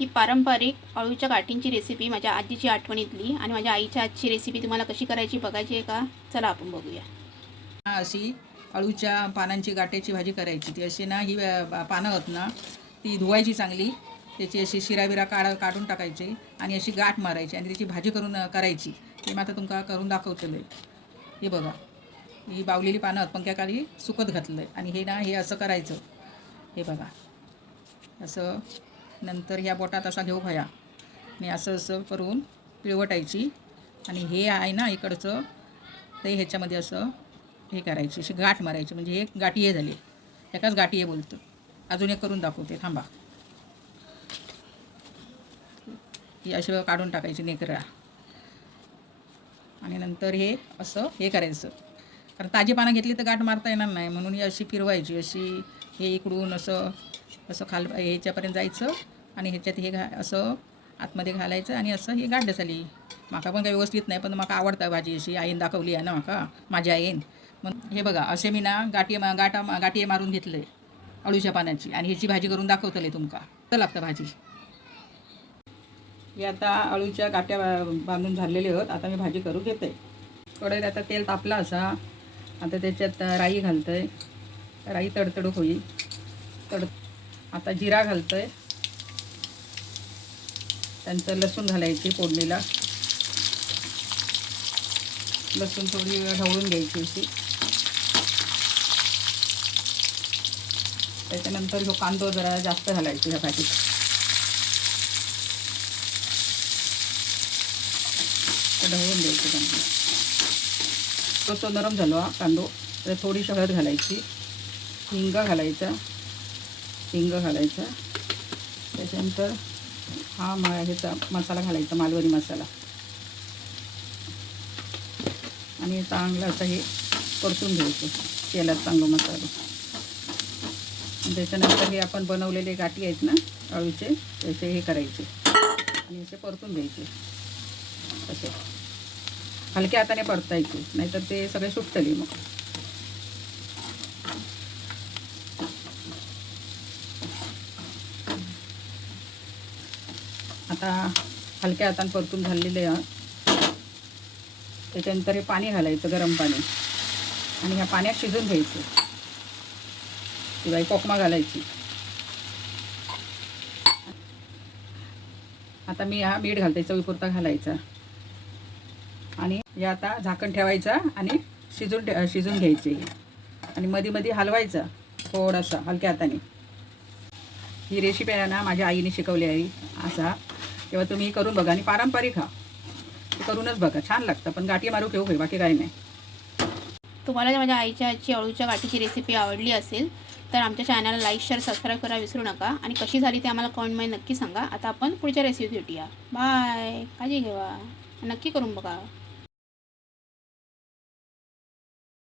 ही पारंपरिक अळूच्या गाठींची रेसिपी माझ्या आजीची आठवणीतली आणि माझ्या आईच्या आजची रेसिपी तुम्हाला कशी करायची बघायची आहे का? चला आपण बघूया. अशी अळूच्या पानांची गाठ्याची भाजी करायची. ती अशी ना ही पानं होत ना ती धुवायची चांगली, त्याची अशी शिराबिरा काढून टाकायची आणि अशी गाठ मारायची आणि त्याची भाजी करायची. हे मग आता तुमका करून दाखवतलं आहे. हे बघा, ही बावलेली पानं पंख्याखाली सुकत घातलं आहे आणि हे ना हे असं करायचं. हे बघा असं. नंतर ह्या बोटात असा घेऊ भया आणि असं असं करून पिळवटायची आणि हे आहे ना इकडचं ते ह्याच्यामध्ये असं हे करायची, अशी गाठ मारायची. म्हणजे हे गाठी हे झाली, एकाच गाठी हे बोलतं. अजून एक करून दाखवते, थांबा. ही अशी काढून टाकायची नेकरा आणि नंतर हे असं हे करायचं. कारण ताजी पानं घेतली तर गाठ मारता येणार नाही, म्हणून ही अशी फिरवायची. अशी हे इकडून असं असं ह्याच्यापर्यंत जायचं आणि ह्याच्यात हे असं आतमध्ये घालायचं आणि असं ही गाठ झाली. माका पण काही व्यवस्थित नाही, पण माका आवडतं भाजी अशी. आईन दाखवली आहे ना माका, माझ्या आईन. मग हे बघा असे मी ना गाठी मारून घेतलं आहे अळूच्या पानाची आणि ह्याची भाजी करून दाखवतले तुमका. कसं लागतं भाजी. हे आता अळूच्या गाठ्या बांधून झालेले आहेत. आता मी भाजी करू घेते. कढईत आता तेल तापला असा. आता त्याच्यात राई घालतंय. राई तडतडू होईल. आता जिरा घालतंय. त्यानंतर लसूण घालायची फोडणीला. लसूण थोडी ढवळून घ्यायची अशी. त्याच्यानंतर जो कांदो जरा जास्त घालायचा ह्या भाजीत. ढवळून द्यायचं कांदो. तो नरम झालो कांदो तर थोडीशी हळद घालायची. हिंग घालायचा. त्याच्यानंतर हा ह्याचा मसाला घालायचा, मालवणी मसाला. आणि चांगलं असं हे परतून घ्यायचं तेलात चांगलं मसाला. आणि त्याच्यानंतर हे आपण बनवलेले गाठी आहेत ना अळूचे, त्याचे हे करायचे आणि असे परतून घ्यायचे. असे हलक्या हाताने परतायचे, नाहीतर ते सगळे सुटतले मग. आता हलक्या हाताने परतून झालेले आहे. त्याच्यानंतर हे पाणी घालायचं, गरम पाणी, आणि ह्या पाण्यात शिजून घ्यायचं. किंवा कोकमा घालायची. आता मी हा मीठ घालते, चवीपुरता घालायचा. आणि हे आता झाकण ठेवायचा आणि शिजून घ्यायचे. आणि मध्ये मध्ये हलवायचा थोडासा हलक्या हाताने. ही रेसिपी आहे ना माझ्या आईने शिकवली आहे असा. तेव्हा तुम्ही करून बघा आणि पारंपरिक हा करूनच बघा, छान लागतं. पण गाठी मारू ठेवू बाकी काही नाही. तुम्हाला जर माझ्या आईच्या आजची अळूच्या गाठीची रेसिपी आवडली असेल तर आमच्या चॅनलला लाईक, शेअर, सबस्क्राईब करायला विसरू नका. आणि कशी झाली ते आम्हाला कमेंटमध्ये नक्की सांगा. आता आपण पुढच्या रेसिपी भेटूया. बाय. काळजी घेवा, नक्की करून बघा.